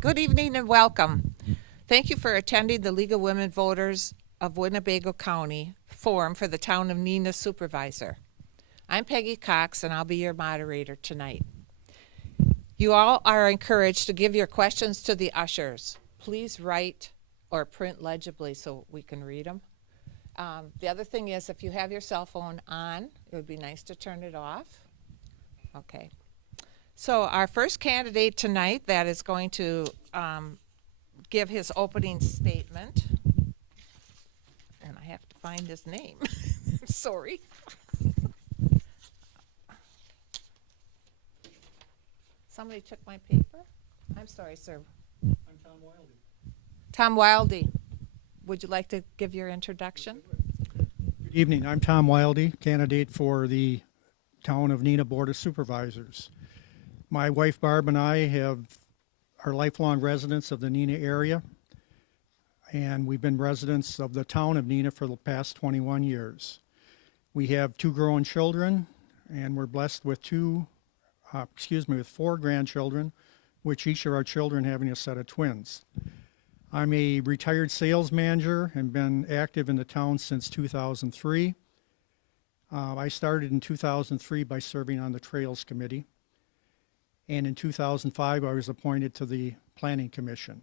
Good evening and welcome. Thank you for attending the League of Women Voters of Winnebago County Forum for the Town of Neenah Supervisor. I'm Peggy Cox and I'll be your moderator tonight. You all are encouraged to give your questions to the ushers. Please write or print legibly so we can read them. The other thing is, if you have your cell phone on, it would be nice to turn it off. Okay. So our first candidate tonight that is going to give his opening statement, and I have to find his name. Sorry. Somebody took my paper? I'm sorry, sir. I'm Tom Wildy. Tom Wildy, would you like to give your introduction? Good evening. I'm Tom Wildy, candidate for the Town of Neenah Board of Supervisors. My wife Barb and I are lifelong residents of the Neenah area, and we've been residents of the town of Neenah for the past 21 years. We have 2 grown children, and we're blessed with 4 grandchildren, which each of our children having a set of twins. I'm a retired sales manager and been active in the town since 2003. I started in 2003 by serving on the Trails Committee. And in 2005, I was appointed to the Planning Commission.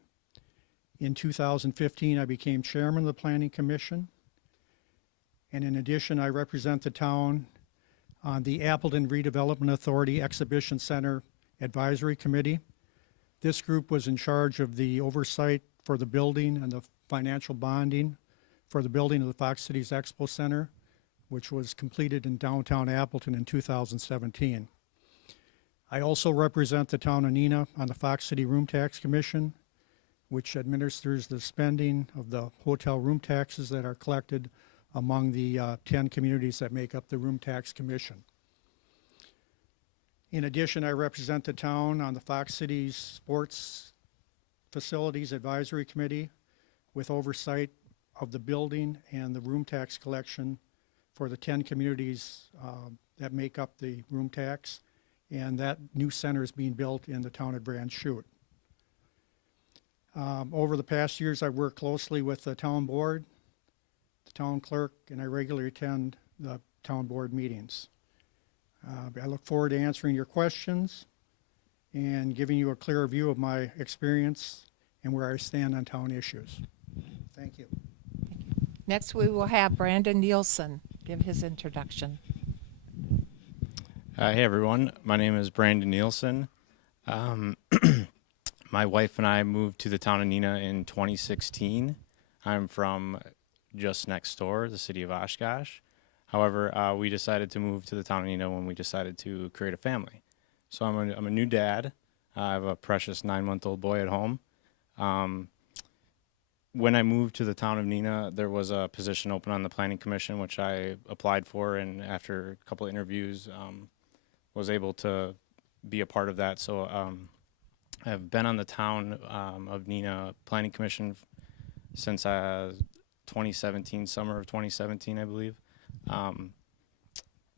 In 2015, I became chairman of the Planning Commission. And in addition, I represent the town on the Appleton Redevelopment Authority Exhibition Center Advisory Committee. This group was in charge of the oversight for the building and the financial bonding for the building of the Fox Cities Expo Center, which was completed in downtown Appleton in 2017. I also represent the town of Neenah on the Fox City Room Tax Commission, which administers the spending of the hotel room taxes that are collected among the 10 communities that make up the Room Tax Commission. In addition, I represent the town on the Fox Cities Sports Facilities Advisory Committee with oversight of the building and the room tax collection for the 10 communities that make up the room tax. And that new center is being built in the town of Grand Chute. Over the past years, I've worked closely with the town board, the town clerk, and I regularly attend the town board meetings. I look forward to answering your questions and giving you a clearer view of my experience and where I stand on town issues. Thank you. Next, we will have Brandon Nielsen give his introduction. Hey everyone, my name is Brandon Nielsen. My wife and I moved to the town of Neenah in 2016. I'm from just next door, the city of Oshkosh. However, we decided to move to the town of Neenah when we decided to create a family. So I'm a new dad. I have a precious 9-month-old boy at home. When I moved to the town of Neenah, there was a position open on the Planning Commission, which I applied for, and after a couple of interviews, was able to be a part of that. So I've been on the town of Neenah Planning Commission since 2017, summer of 2017, I believe.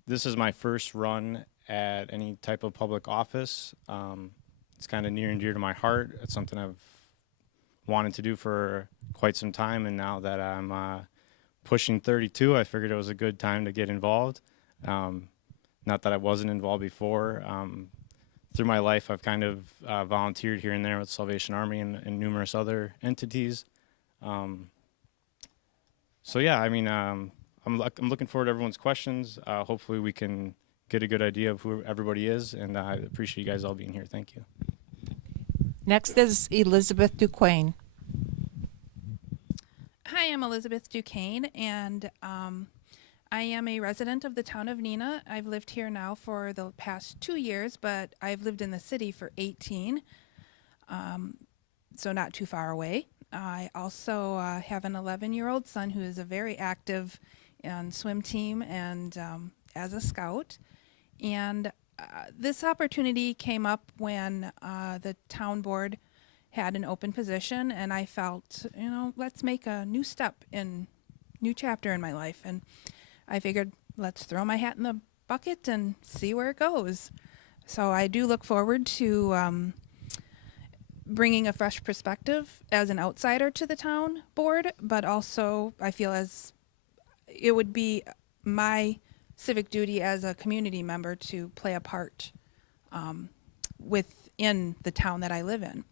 This is my first run at any type of public office. It's kind of near and dear to my heart. It's something I've wanted to do for quite some time, and now that I'm pushing 32, I figured it was a good time to get involved. Not that I wasn't involved before. Through my life, I've kind of volunteered here and there with Salvation Army and numerous other entities. So yeah, I mean, I'm looking forward to everyone's questions. Hopefully we can get a good idea of who everybody is, and I appreciate you guys all being here. Thank you. Next is Elizabeth Duquesne. Hi, I'm Elizabeth Duquesne, and I am a resident of the town of Neenah. I've lived here now for the past 2 years, but I've lived in the city for 18, so not too far away. I also have an 11-year-old son who is a very active on swim team and as a scout. And this opportunity came up when the town board had an open position, and I felt, let's make a new chapter in my life. And I figured, let's throw my hat in the bucket and see where it goes. So I do look forward to bringing a fresh perspective as an outsider to the town board, but also I feel as it would be my civic duty as a community member to play a part within the town that I live in.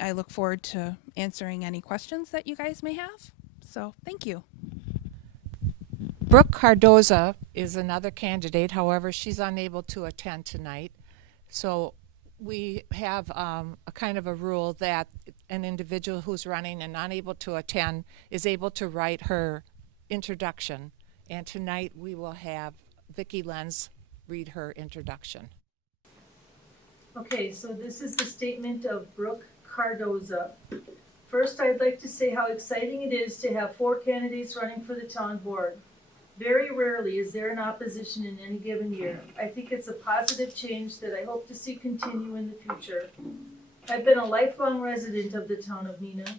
I look forward to answering any questions that you guys may have. So thank you. Brooke Cardoza is another candidate. However, she's unable to attend tonight. So we have a kind of a rule that an individual who's running and unable to attend is able to write her introduction. And tonight we will have Vicki Lenz read her introduction. Okay, so this is the statement of Brooke Cardoza. First, I'd like to say how exciting it is to have 4 candidates running for the town board. Very rarely is there an opposition in any given year. I think it's a positive change that I hope to see continue in the future. I've been a lifelong resident of the town of Neenah.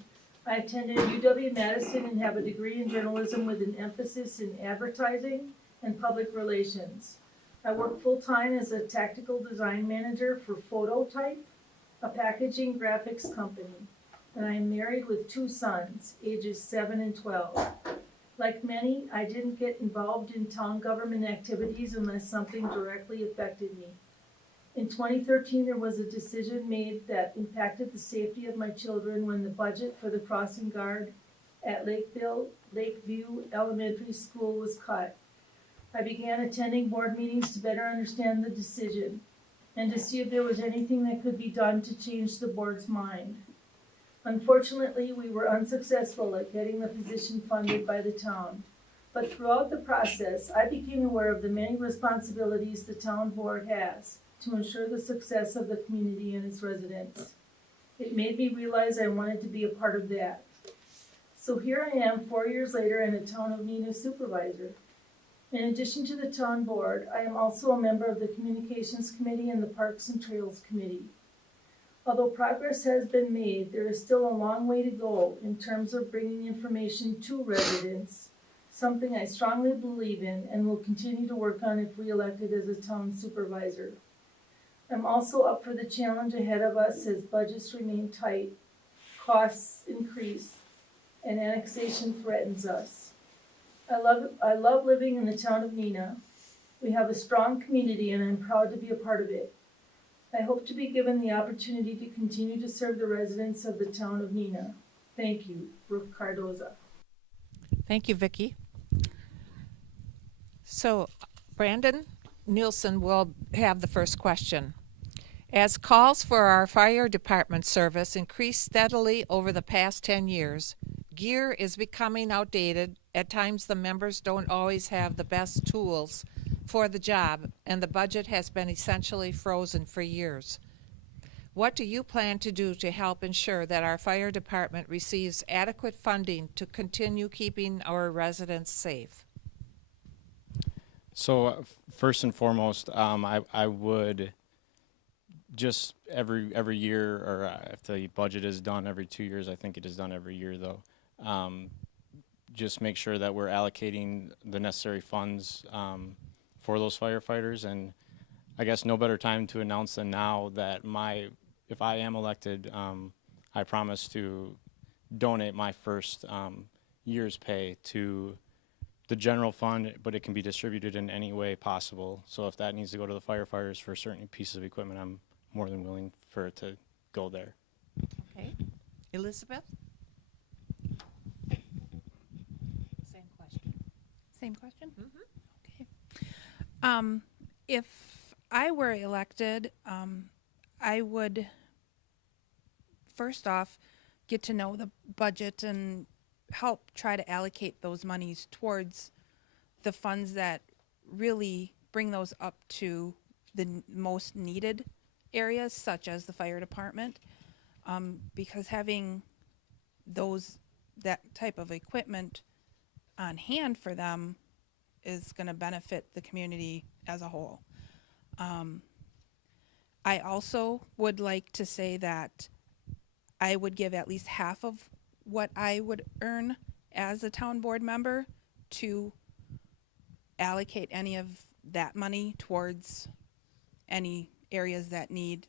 I attended UW-Madison and have a degree in journalism with an emphasis in advertising and public relations. I work full-time as a tactical design manager for Phototype, a packaging graphics company, and I am married with 2 sons, ages 7 and 12. Like many, I didn't get involved in town government activities unless something directly affected me. In 2013, there was a decision made that impacted the safety of my children when the budget for the crossing guard at Lakeview Elementary School was cut. I began attending board meetings to better understand the decision and to see if there was anything that could be done to change the board's mind. Unfortunately, we were unsuccessful at getting the position funded by the town. But throughout the process, I became aware of the many responsibilities the town board has to ensure the success of the community and its residents. It made me realize I wanted to be a part of that. So here I am 4 years later and a town of Neenah supervisor. In addition to the town board, I am also a member of the Communications Committee and the Parks and Trails Committee. Although progress has been made, there is still a long way to go in terms of bringing information to residents, something I strongly believe in and will continue to work on if re-elected as a town supervisor. I'm also up for the challenge ahead of us as budgets remain tight, costs increase, and annexation threatens us. I love living in the town of Neenah. We have a strong community and I'm proud to be a part of it. I hope to be given the opportunity to continue to serve the residents of the town of Neenah. Thank you, Brooke Cardoza. Thank you, Vicki. So Brandon Nielsen will have the first question. As calls for our fire department service increased steadily over the past 10 years, gear is becoming outdated. At times, the members don't always have the best tools for the job, and the budget has been essentially frozen for years. What do you plan to do to help ensure that our fire department receives adequate funding to continue keeping our residents safe? So first and foremost, I would just every year, or if the budget is done every 2 years, I think it is done every year though, just make sure that we're allocating the necessary funds for those firefighters. And I guess no better time to announce than now that if I am elected, I promise to donate my first year's pay to the general fund, but it can be distributed in any way possible. So if that needs to go to the firefighters for certain pieces of equipment, I'm more than willing for it to go there. Okay. Elizabeth? Same question. Same question? Mhm. Okay. If I were elected, I would first off get to know the budget and help try to allocate those monies towards the funds that really bring those up to the most needed areas, such as the fire department, because having that type of equipment on hand for them is going to benefit the community as a whole. I also would like to say that I would give at least half of what I would earn as a town board member to allocate any of that money towards any areas that need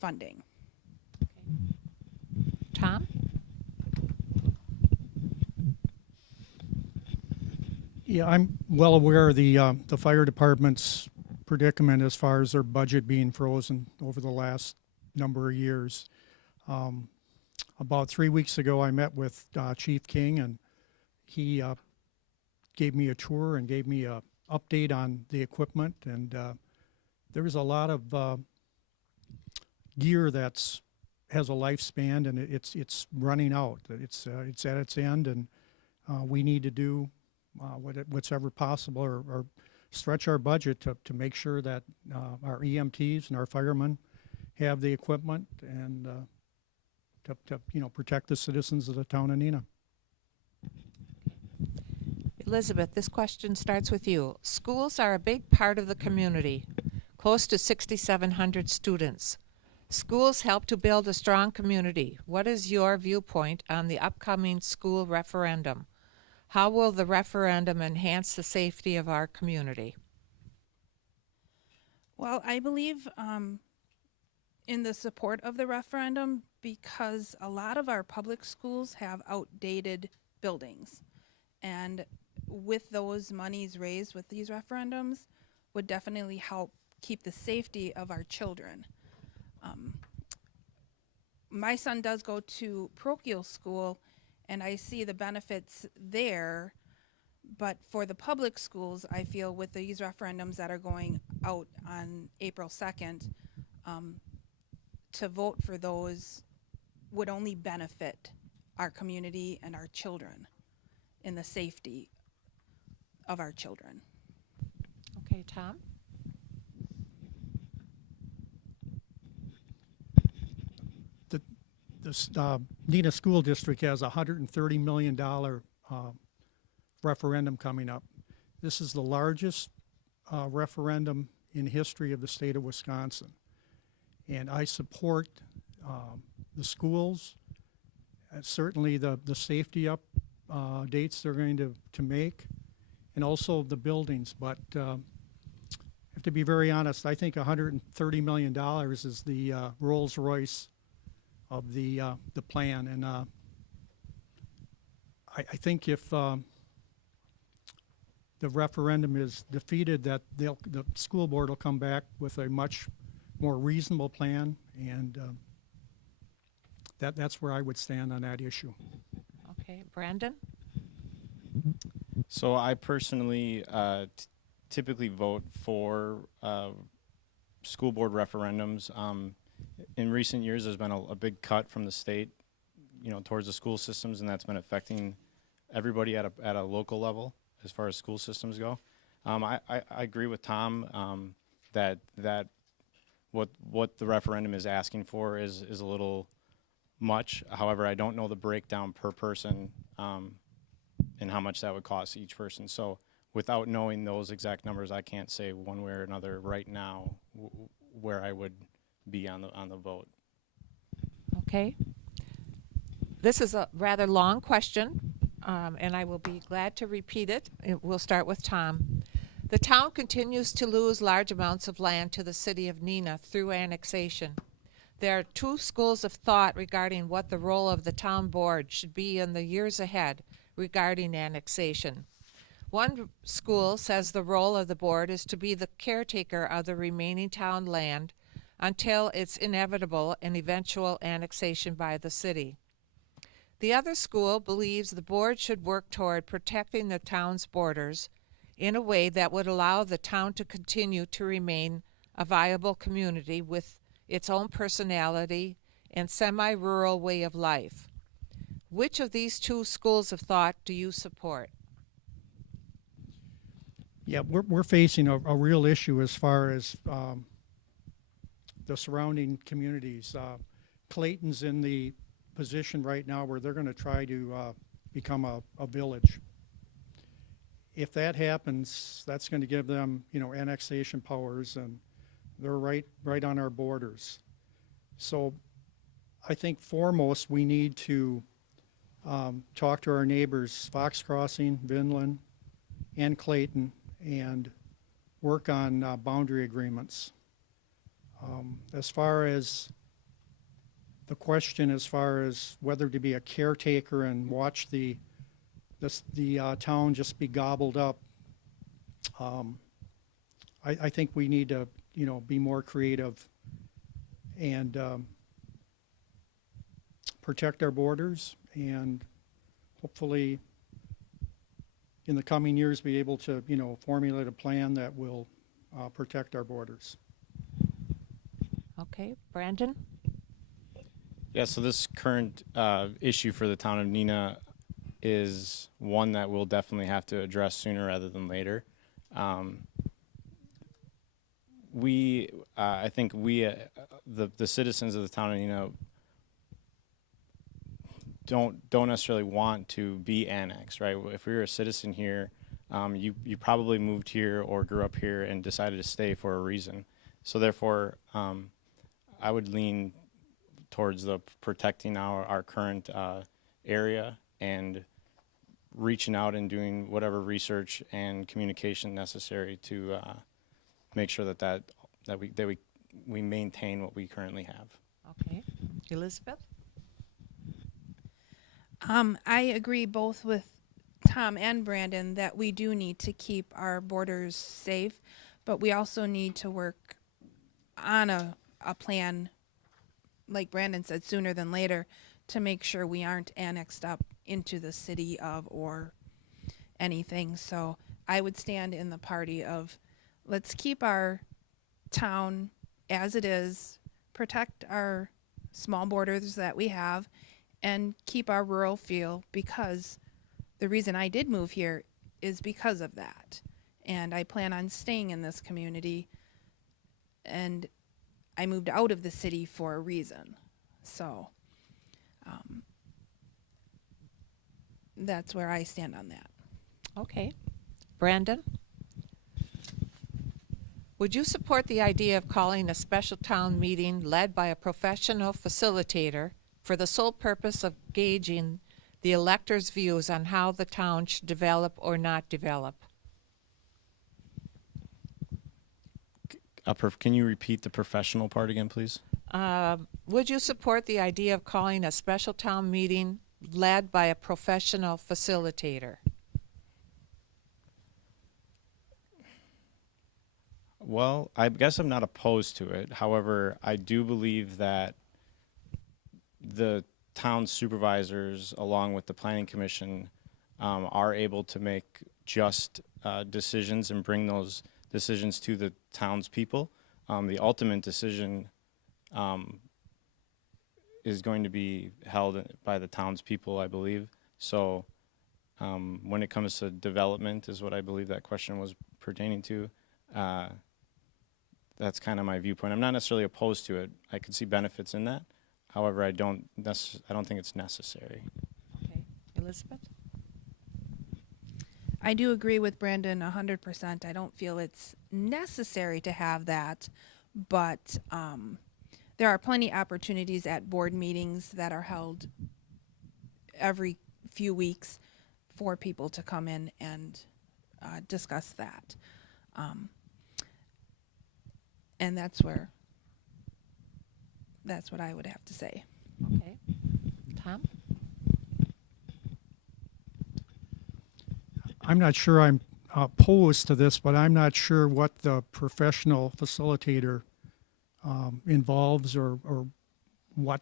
funding. Yeah, I'm well aware of the fire department's predicament as far as their budget being frozen over the last number of years. About 3 weeks ago, I met with Chief King, and he gave me a tour and gave me a update on the equipment. And there was a lot of gear that's has a lifespan, and it's running out. It's at its end, and we need to do what's ever possible, or stretch our budget to make sure that our EMTs and our firemen have the equipment and to protect the citizens of the town of Neenah. Elizabeth, this question starts with you. Schools are a big part of the community, close to 6,700 students. Schools help to build a strong community. What is your viewpoint on the upcoming school referendum? How will the referendum enhance the safety of our community? Well, I believe in the support of the referendum because a lot of our public schools have outdated buildings. And with those monies raised with these referendums would definitely help keep the safety of our children. My son does go to parochial school, and I see the benefits there. But for the public schools, I feel with these referendums that are going out on April 2nd, to vote for those would only benefit our community and our children in the safety of our children. Okay, Tom? The Neenah School District has a $130 million referendum coming up. This is the largest referendum in history of the state of Wisconsin. And I support the schools, certainly the safety dates they're going to make, and also the buildings. But I have to be very honest, I think $130 million is the Rolls Royce of the plan. And I think if the referendum is defeated, that the school board will come back with a much more reasonable plan, and that's where I would stand on that issue. Okay, Brandon? So I personally typically vote for school board referendums. In recent years, there's been a big cut from the state, towards the school systems, and that's been affecting everybody at a local level as far as school systems go. I agree with Tom that what the referendum is asking for is a little much. However, I don't know the breakdown per person and how much that would cost each person. So without knowing those exact numbers, I can't say one way or another right now where I would be on the vote. Okay. This is a rather long question, and I will be glad to repeat it. We'll start with Tom. The town continues to lose large amounts of land to the city of Neenah through annexation. There are two schools of thought regarding what the role of the town board should be in the years ahead regarding annexation. One school says the role of the board is to be the caretaker of the remaining town land until its inevitable and eventual annexation by the city. The other school believes the board should work toward protecting the town's borders in a way that would allow the town to continue to remain a viable community with its own personality and semi-rural way of life. Which of these two schools of thought do you support? Yeah, we're facing a real issue as far as the surrounding communities. Clayton's in the position right now where they're going to try to become a village. If that happens, that's going to give them, annexation powers, and they're right on our borders. So I think foremost we need to talk to our neighbors, Fox Crossing, Vinland, and Clayton, and work on boundary agreements. As far as the question, as far as whether to be a caretaker and watch the the town just be gobbled up. I think we need to, be more creative and protect our borders, and hopefully in the coming years be able to, formulate a plan that will protect our borders. Okay, Brandon? Yeah, so this current issue for the town of Neenah is one that we'll definitely have to address sooner rather than later. I think the citizens of the town of Neenah don't necessarily want to be annexed, right? If you're a citizen here, you probably moved here or grew up here and decided to stay for a reason. So therefore, I would lean towards the protecting our current area and reaching out and doing whatever research and communication necessary to make sure that we maintain what we currently have. Okay. Elizabeth? I agree both with Tom and Brandon that we do need to keep our borders safe, but we also need to work on a plan, like Brandon said, sooner than later, to make sure we aren't annexed up into the city of or anything. So I would stand in the party of let's keep our town as it is, protect our small borders that we have, and keep our rural feel, because the reason I did move here is because of that. And I plan on staying in this community, and I moved out of the city for a reason. So that's where I stand on that. Okay. Brandon? Would you support the idea of calling a special town meeting led by a professional facilitator for the sole purpose of gauging the electors' views on how the town should develop or not develop? Can you repeat the professional part again, please? Would you support the idea of calling a special town meeting led by a professional facilitator? Well, I guess I'm not opposed to it. However, I do believe that the town supervisors, along with the planning commission, are able to make just decisions and bring those decisions to the townspeople. The ultimate decision is going to be held by the townspeople, I believe. So when it comes to development, is what I believe that question was pertaining to. That's kind of my viewpoint. I'm not necessarily opposed to it. I could see benefits in that. However, I don't think it's necessary. Okay. Elizabeth? I do agree with Brandon 100%. I don't feel it's necessary to have that, but there are plenty opportunities at board meetings that are held every few weeks for people to come in and discuss that. And that's what I would have to say. Okay. Tom? I'm not sure I'm opposed to this, but I'm not sure what the professional facilitator involves or what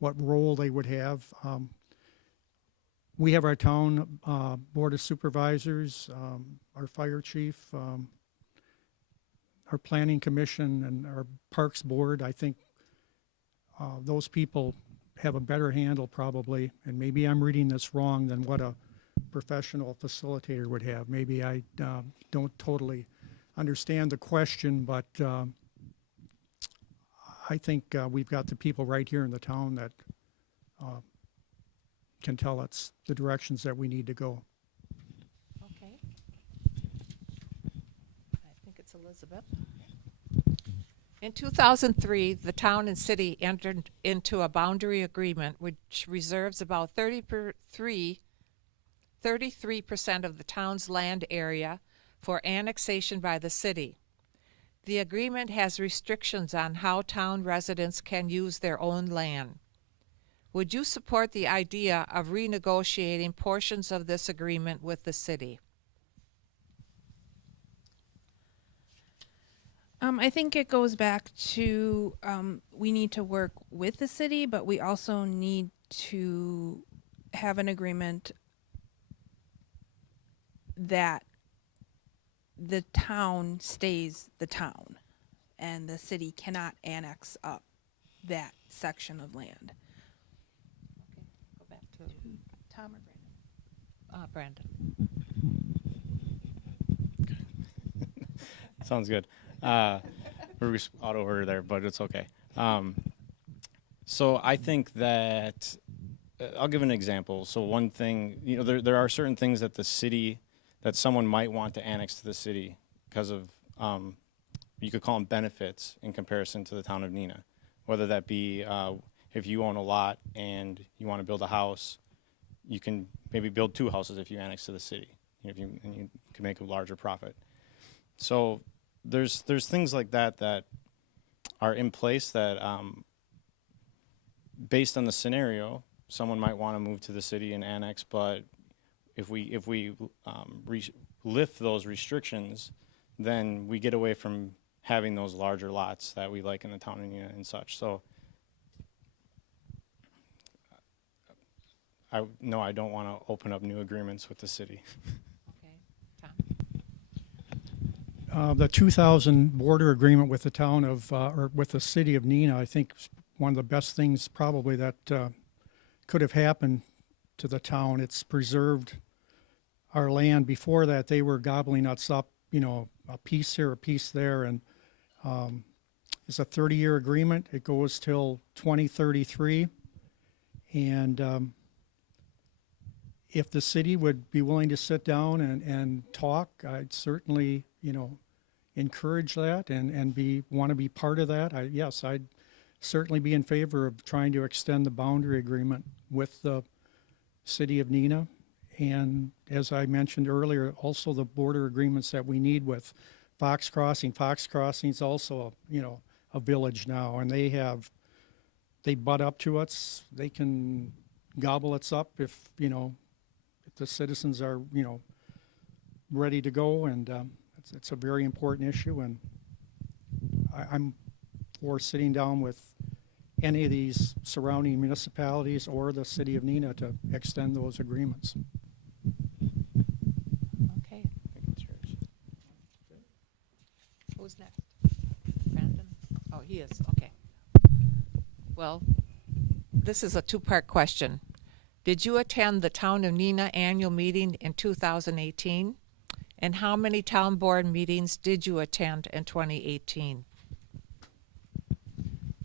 role they would have. We have our town board of supervisors, our fire chief, our planning commission, and our parks board. I think those people have a better handle probably, and maybe I'm reading this wrong, than what a professional facilitator would have. Maybe I don't totally understand the question, but I think we've got the people right here in the town that can tell us the directions that we need to go. Okay. I think it's Elizabeth. In 2003, the town and city entered into a boundary agreement which reserves about 33% of the town's land area for annexation by the city. The agreement has restrictions on how town residents can use their own land. Would you support the idea of renegotiating portions of this agreement with the city? I think it goes back to we need to work with the city, but we also need to have an agreement that the town stays the town and the city cannot annex up that section of land. Go back to Tom or Brandon? Brandon. Sounds good. We're just out of order there, but it's okay. So I think that I'll give an example. So one thing, there are certain things that the city, that someone might want to annex to the city because of, you could call them benefits in comparison to the town of Neenah. Whether that be if you own a lot and you want to build a house, you can maybe build 2 houses if you annex to the city. And you can make a larger profit. So there's things like that that are in place that, based on the scenario, someone might want to move to the city and annex. But if we lift those restrictions, then we get away from having those larger lots that we like in the town and such. So I don't want to open up new agreements with the city. Okay, Tom. The 2000 border agreement with the town of, or with the city of Neenah, I think is one of the best things probably that could have happened to the town. It's preserved our land. Before that, they were gobbling us up, a piece here, a piece there, and it's a 30-year agreement. It goes till 2033, and if the city would be willing to sit down and talk, I'd certainly, encourage that and want to be part of that. Yes, I'd certainly be in favor of trying to extend the boundary agreement with the city of Neenah. And as I mentioned earlier, also the border agreements that we need with Fox Crossing. Fox Crossing is also, a village now, and they butt up to us. They can gobble us up if the citizens are, ready to go, and it's a very important issue, and I'm for sitting down with any of these surrounding municipalities or the city of Neenah to extend those agreements. Okay. Who's next? Brandon? Oh, he is. Okay. Well, this is a 2-part question. Did you attend the Town of Neenah annual meeting in 2018? And how many town board meetings did you attend in 2018?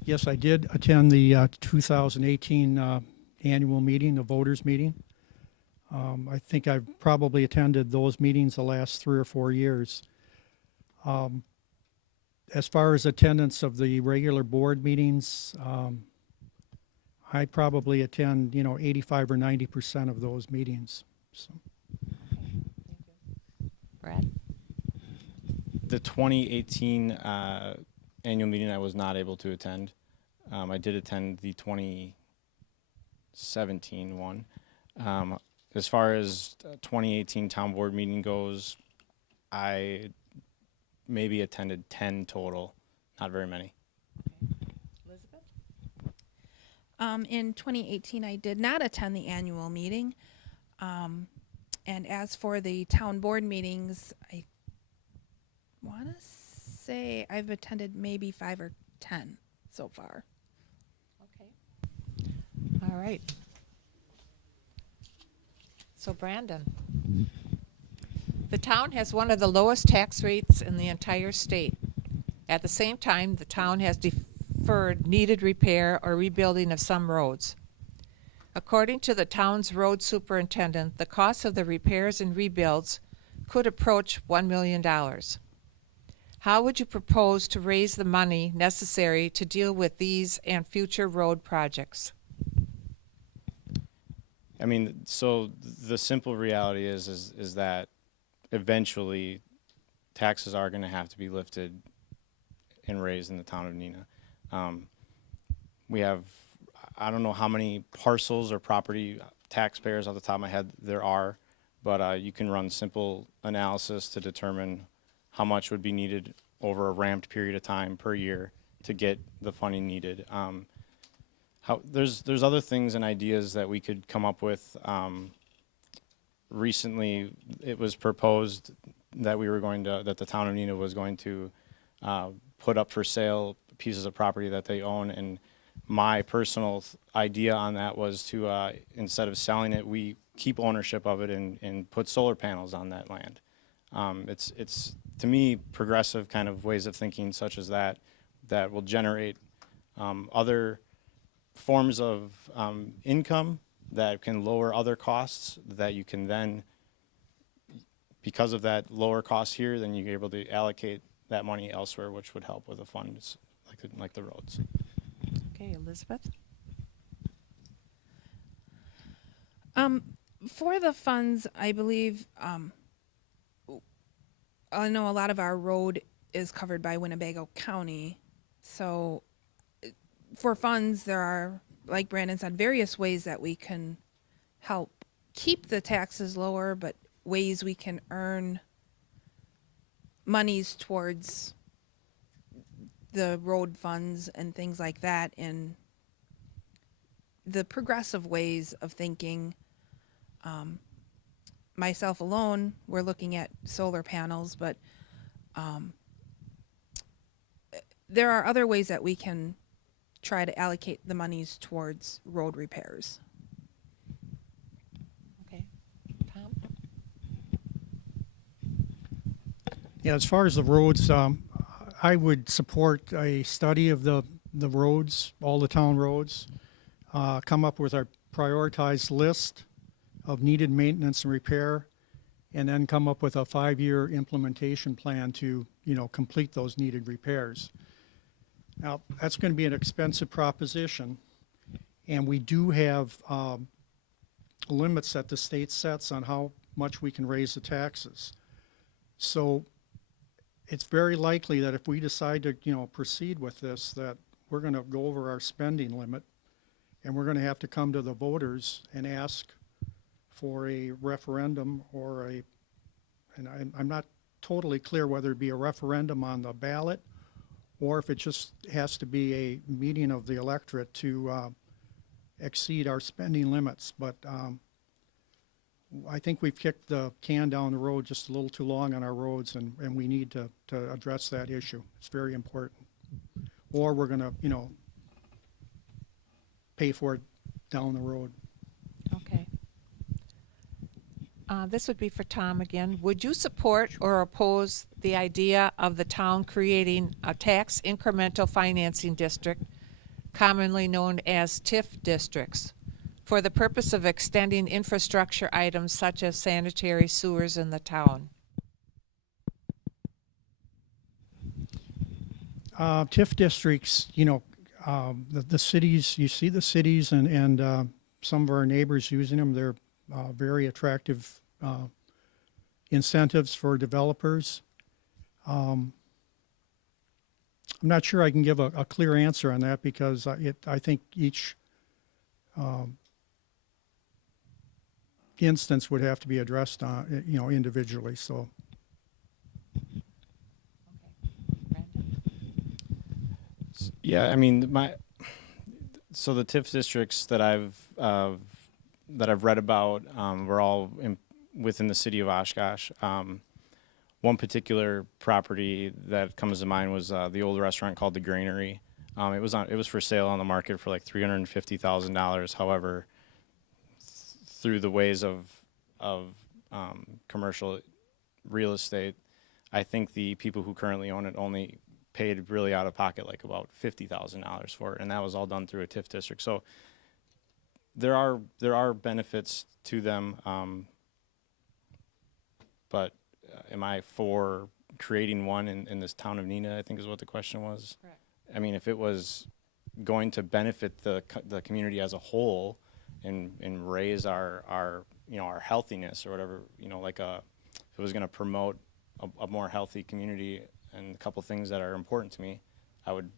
Yes, I did attend the 2018 annual meeting, the voters meeting. I think I've probably attended those meetings the last 3 or 4 years. As far as attendance of the regular board meetings, I probably attend, 85 or 90% of those meetings. So. Brad? The 2018 annual meeting I was not able to attend. I did attend the 2017 one. As far as 2018 town board meeting goes, I maybe attended 10 total, not very many. Elizabeth? In 2018, I did not attend the annual meeting. And as for the town board meetings, I want to say I've attended maybe 5 or 10 so far. Okay. All right. So Brandon, the town has one of the lowest tax rates in the entire state. At the same time, the town has deferred needed repair or rebuilding of some roads. According to the town's road superintendent, the cost of the repairs and rebuilds could approach $1 million. How would you propose to raise the money necessary to deal with these and future road projects? I mean, so the simple reality is that eventually taxes are going to have to be lifted and raised in the town of Neenah. I don't know how many parcels or property taxpayers off the top of my head there are, but you can run simple analysis to determine how much would be needed over a ramped period of time per year to get the funding needed. There's other things and ideas that we could come up with. Recently, it was proposed that that the town of Neenah was going to put up for sale pieces of property that they own, and my personal idea on that was to instead of selling it, we keep ownership of it and put solar panels on that land. It's to me progressive kind of ways of thinking such as that will generate other forms of income that can lower other costs that you can then, because of that lower cost here, then you're able to allocate that money elsewhere, which would help with the funds like the roads. Okay, Elizabeth? For the funds, I believe, I know a lot of our road is covered by Winnebago County. So for funds, there are, like Brandon said, various ways that we can help keep the taxes lower, but ways we can earn monies towards the road funds and things like that, in the progressive ways of thinking. Myself alone, we're looking at solar panels, but there are other ways that we can try to allocate the monies towards road repairs. Okay. Tom? Yeah, as far as the roads, I would support a study of the roads, all the town roads, come up with a prioritized list of needed maintenance and repair, and then come up with a 5-year implementation plan to, complete those needed repairs. Now, that's going to be an expensive proposition, and we do have limits that the state sets on how much we can raise the taxes. So it's very likely that if we decide to, proceed with this, that we're going to go over our spending limit, and we're going to have to come to the voters and ask for a referendum and I'm not totally clear whether it be a referendum on the ballot or if it just has to be a meeting of the electorate to exceed our spending limits. But I think we've kicked the can down the road just a little too long on our roads, and we need to address that issue. It's very important. Or we're going to, pay for it down the road. Okay. This would be for Tom again. Would you support or oppose the idea of the town creating a tax incremental financing district, commonly known as TIF districts, for the purpose of extending infrastructure items such as sanitary sewers in the town? TIF districts, the cities, you see the cities and some of our neighbors using them. They're very attractive incentives for developers. I'm not sure I can give a clear answer on that because I think each instance would have to be addressed individually. So. Yeah, I mean, so the TIF districts that I've read about were all within the city of Oshkosh. One particular property that comes to mind was the old restaurant called the Granary. It was for sale on the market for like $350,000. However, through the ways of commercial real estate, I think the people who currently own it only paid really out of pocket like about $50,000 for it, and that was all done through a TIF district. So there are benefits to them, but am I for creating one in this town of Neenah, I think is what the question was. Correct. I mean, if it was going to benefit the community as a whole and raise our healthiness or whatever, if it was going to promote a more healthy community and a couple things that are important to me, I would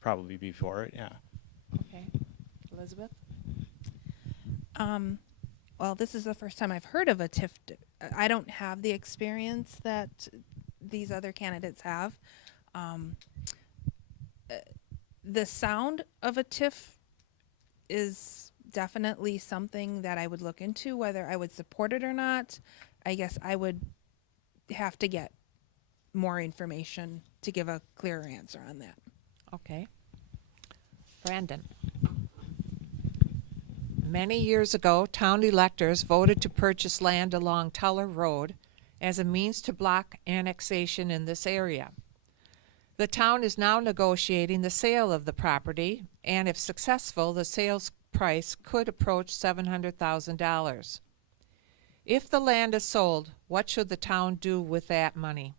probably be for it. Yeah. Okay. Elizabeth? Well, this is the first time I've heard of a TIF. I don't have the experience that these other candidates have. The sound of a TIF is definitely something that I would look into. Whether I would support it or not, I guess I would have to get more information to give a clearer answer on that. Okay. Brandon? Many years ago, town electors voted to purchase land along Tuller Road as a means to block annexation in this area. The town is now negotiating the sale of the property, and if successful, the sales price could approach $700,000. If the land is sold, what should the town do with that money?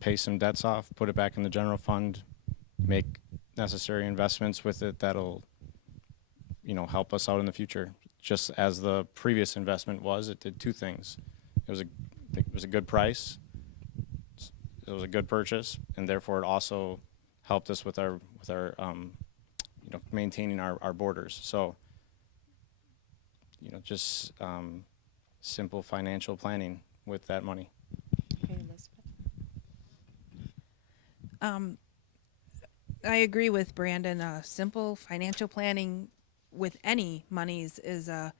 Pay some debts off, put it back in the general fund, make necessary investments with it that'll, help us out in the future. Just as the previous investment was, it did two things. It was a good price. It was a good purchase, and therefore it also helped us with our maintaining our borders. So, just simple financial planning with that money. Okay, Elizabeth? I agree with Brandon. Simple financial planning with any monies is a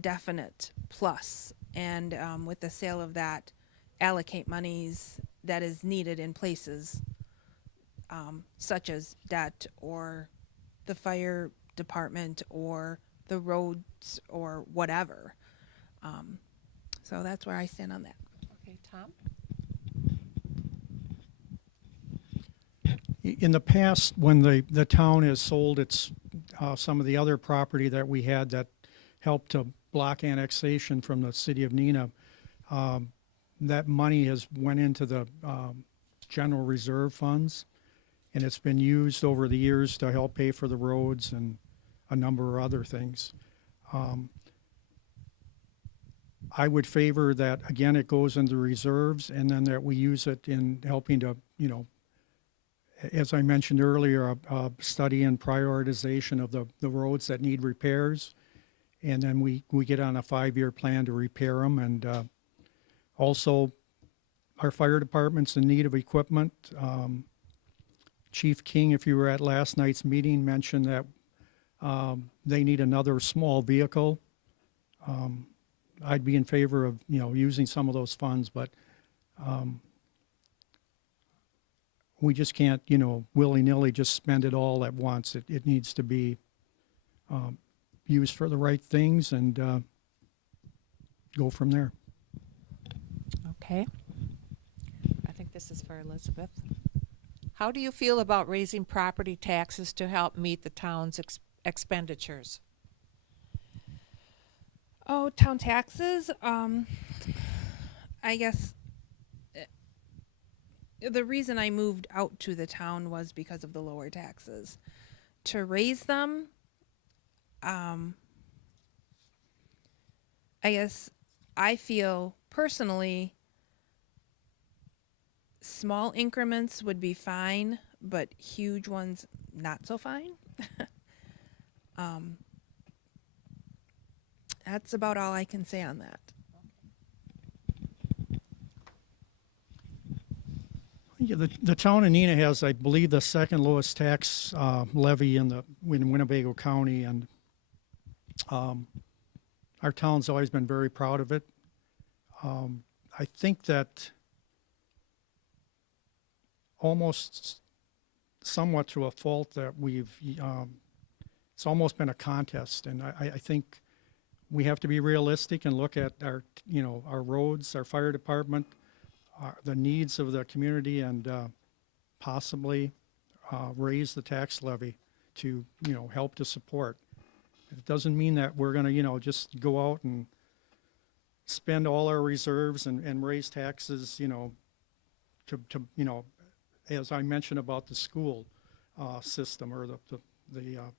definite plus. And with the sale of that, allocate monies that is needed in places such as debt or the fire department or the roads or whatever. So that's where I stand on that. Okay, Tom? In the past, when the town has sold its some of the other property that we had that helped to block annexation from the city of Neenah, that money has went into the general reserve funds, and it's been used over the years to help pay for the roads and a number of other things. I would favor that, again, it goes into reserves, and then that we use it in helping to, as I mentioned earlier, a study and prioritization of the roads that need repairs, and then we get on a 5-year plan to repair them. And also, our fire department's in need of equipment. Chief King, if you were at last night's meeting, mentioned that they need another small vehicle. I'd be in favor of, using some of those funds, but we just can't, willy-nilly just spend it all at once. It needs to be used for the right things and go from there. Okay. I think this is for Elizabeth. How do you feel about raising property taxes to help meet the town's expenditures? Oh, town taxes. I guess the reason I moved out to the town was because of the lower taxes. To raise them, I guess I feel personally small increments would be fine, but huge ones not so fine. That's about all I can say on that. Yeah, the town of Neenah has, I believe, the second lowest tax levy in Winnebago County, and our town's always been very proud of it. I think that almost somewhat to a fault that it's almost been a contest, and I think we have to be realistic and look at our roads, our fire department, the needs of the community, and possibly raise the tax levy to help to support. It doesn't mean that we're going to just go out and spend all our reserves and raise taxes to as I mentioned about the school system or the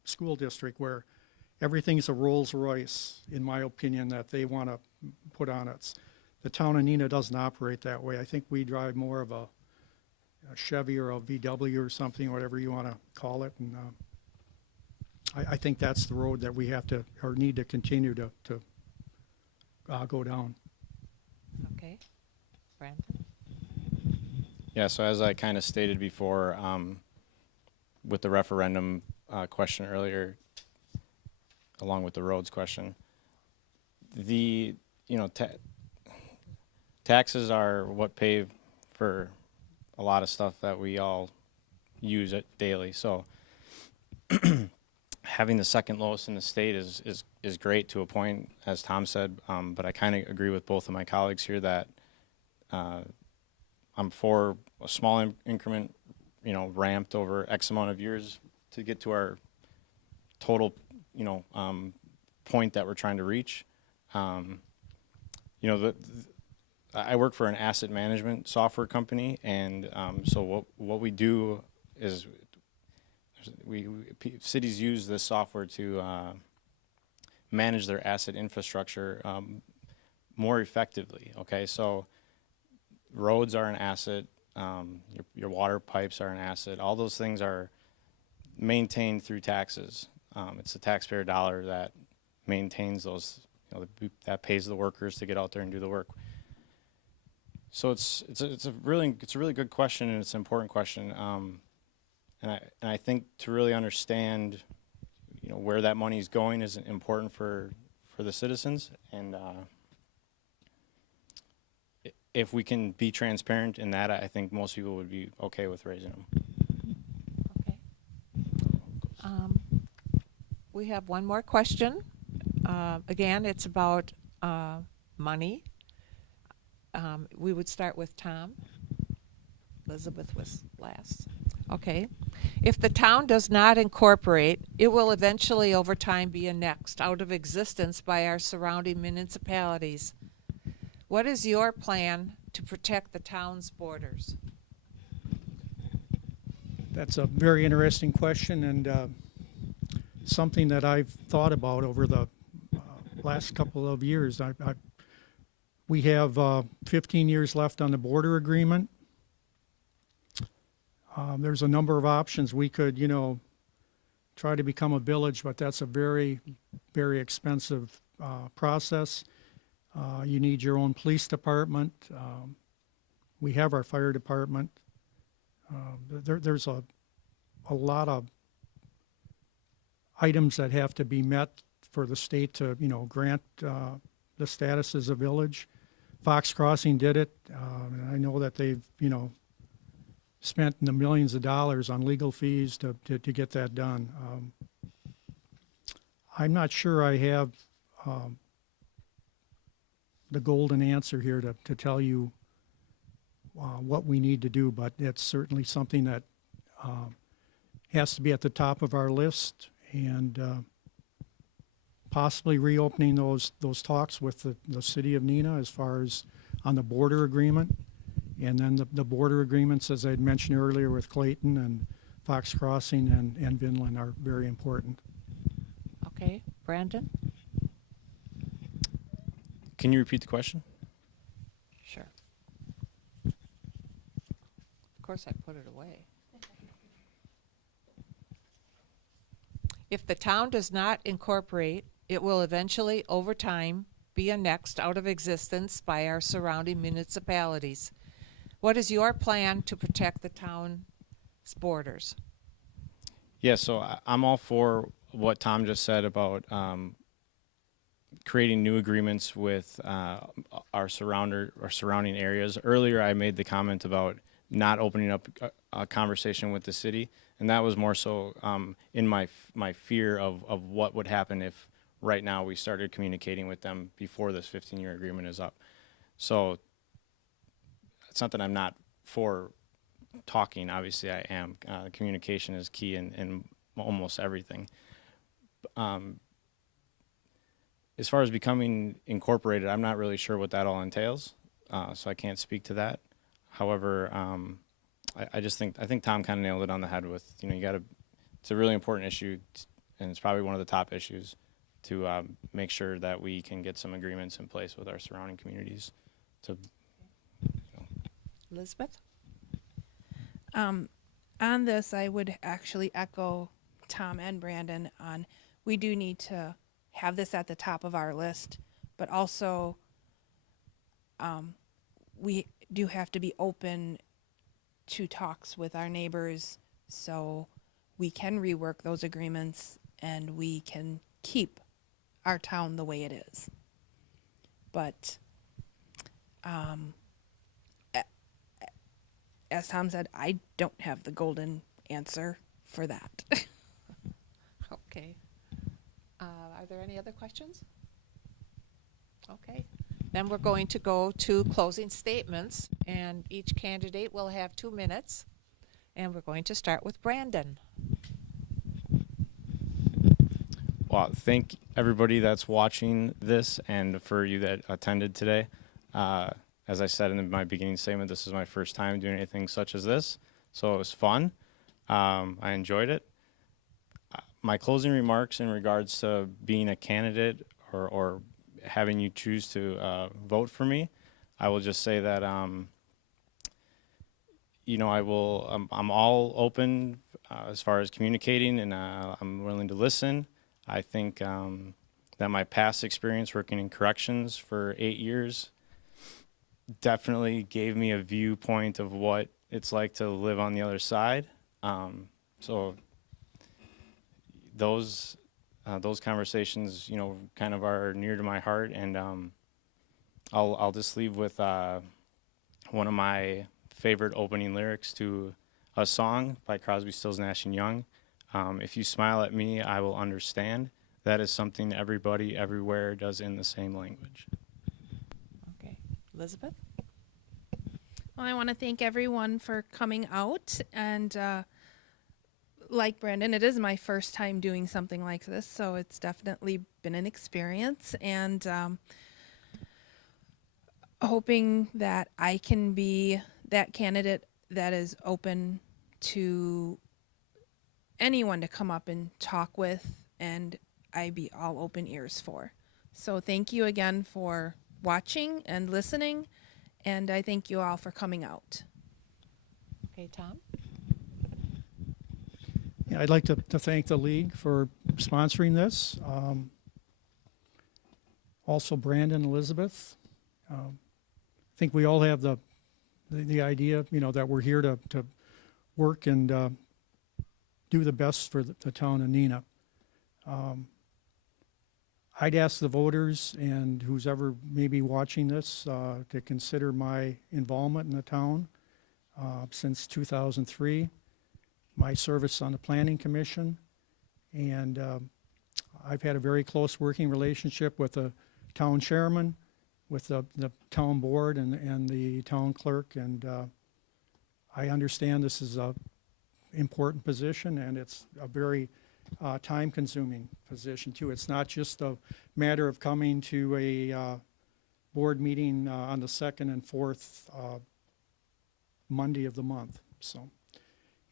school district, where everything's a Rolls Royce, in my opinion, that they want to put on it. The town of Neenah doesn't operate that way. I think we drive more of Chevy or a VW or something, whatever you want to call it. And I think that's the road that we have to, or need to continue to go down. Okay. Brandon? Yeah, so as I kind of stated before, with the referendum question earlier, along with the roads question, the, taxes are what pay for a lot of stuff that we all use it daily. So having the second lowest in the state is great to a point, as Tom said, but I kind of agree with both of my colleagues here that I'm for a small increment, ramped over X amount of years to get to our total, point that we're trying to reach. I work for an asset management software company, and so what we do is cities use this software to manage their asset infrastructure more effectively. Okay, so roads are an asset, your water pipes are an asset. All those things are maintained through taxes. It's the taxpayer dollar that maintains those, that pays the workers to get out there and do the work. So it's a really good question, and it's an important question. And I think to really understand, where that money is going is important for the citizens. And if we can be transparent in that, I think most people would be okay with raising them. Okay. We have one more question. Again, it's about money. We would start with Tom. Elizabeth was last. Okay. If the town does not incorporate, it will eventually over time be annexed out of existence by our surrounding municipalities. What is your plan to protect the town's borders? That's a very interesting question, and something that I've thought about over the last couple of years. We have 15 years left on the border agreement. There's a number of options. We could, try to become a village, but that's a very, very expensive process. You need your own police department. We have our fire department. There's a lot of items that have to be met for the state to, grant the status as a village. Fox Crossing did it. And I know that they've, spent in the millions of dollars on legal fees to get that done. I'm not sure I have the golden answer here to tell you what we need to do, but it's certainly something that has to be at the top of our list, and possibly reopening those talks with the city of Neenah as far as on the border agreement. And then the border agreements, as I had mentioned earlier, with Clayton and Fox Crossing and Vinland are very important. Okay. Brandon? Can you repeat the question? Sure. Of course, I put it away. If the town does not incorporate, it will eventually, over time, be annexed out of existence by our surrounding municipalities. What is your plan to protect the town's borders? Yeah, so I'm all for what Tom just said about creating new agreements with our surrounding areas. Earlier, I made the comment about not opening up a conversation with the city, and that was more so in my fear of what would happen if right now we started communicating with them before this 15-year agreement is up. So it's not that I'm not for talking. Obviously, I am. Communication is key in almost everything. As far as becoming incorporated, I'm not really sure what that all entails, so I can't speak to that. However, I think Tom kind of nailed it on the head with, it's a really important issue, and it's probably one of the top issues to make sure that we can get some agreements in place with our surrounding communities to. Elizabeth? On this, I would actually echo Tom and Brandon on we do need to have this at the top of our list, but also we do have to be open to talks with our neighbors so we can rework those agreements and we can keep our town the way it is. But as Tom said, I don't have the golden answer for that. Okay. Are there any other questions? Okay. Then we're going to go to closing statements, and each candidate will have 2 minutes. And we're going to start with Brandon. Well, thank everybody that's watching this and for you that attended today. As I said in my beginning statement, this is my first time doing anything such as this, so it was fun. I enjoyed it. My closing remarks in regards to being a candidate or having you choose to vote for me, I will just say that you know, I'm all open as far as communicating, and I'm willing to listen. I think that my past experience working in corrections for 8 years definitely gave me a viewpoint of what it's like to live on the other side. So those conversations, you know, kind of are near to my heart, and I'll just leave with one of my favorite opening lyrics to a song by Crosby, Stills, Nash and Young. If you smile at me, I will understand. That is something everybody everywhere does in the same language. Okay. Elizabeth? Well, I want to thank everyone for coming out. And like Brandon, it is my first time doing something like this, so it's definitely been an experience. And hoping that I can be that candidate that is open to anyone to come up and talk with, and I be all open ears for. So thank you again for watching and listening, and I thank you all for coming out. Okay, Tom? Yeah, I'd like to thank the league for sponsoring this. Also, Brandon, Elizabeth. I think we all have the idea, you know, that we're here to work and do the best for the town of Neenah. I'd ask the voters and who's ever maybe watching this to consider my involvement in the town since 2003, my service on the Planning Commission, and I've had a very close working relationship with the town chairman, with the town board and the town clerk, and I understand this is a important position, and it's a very time-consuming position too. It's not just a matter of coming to a board meeting on the second and fourth Monday of the month. So,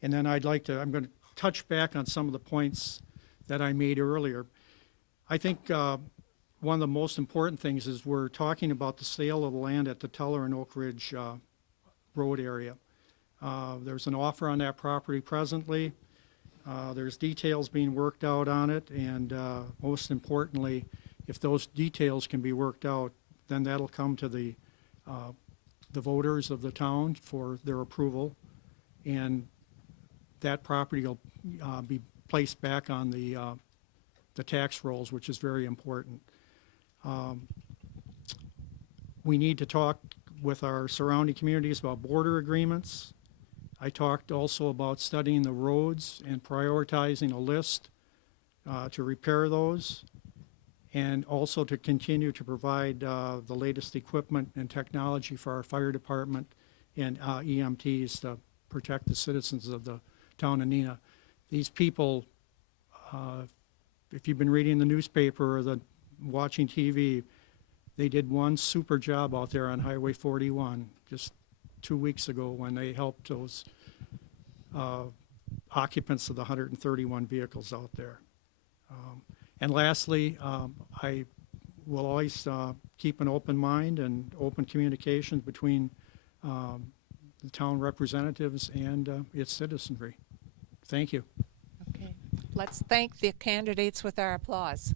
and then I'm going to touch back on some of the points that I made earlier. I think one of the most important things is we're talking about the sale of the land at the Teller and Oak Ridge Road area. There's an offer on that property presently. There's details being worked out on it, and most importantly, if those details can be worked out, then that'll come to the voters of the town for their approval, and that property will be placed back on the tax rolls, which is very important. We need to talk with our surrounding communities about border agreements. I talked also about studying the roads and prioritizing a list to repair those, and also to continue to provide the latest equipment and technology for our fire department and EMTs to protect the citizens of the town of Neenah. These people, if you've been reading the newspaper or watching TV, they did one super job out there on Highway 41 just 2 weeks ago when they helped those occupants of the 131 vehicles out there. And lastly, I will always keep an open mind and open communication between the town representatives and its citizenry. Thank you. Okay. Let's thank the candidates with our applause.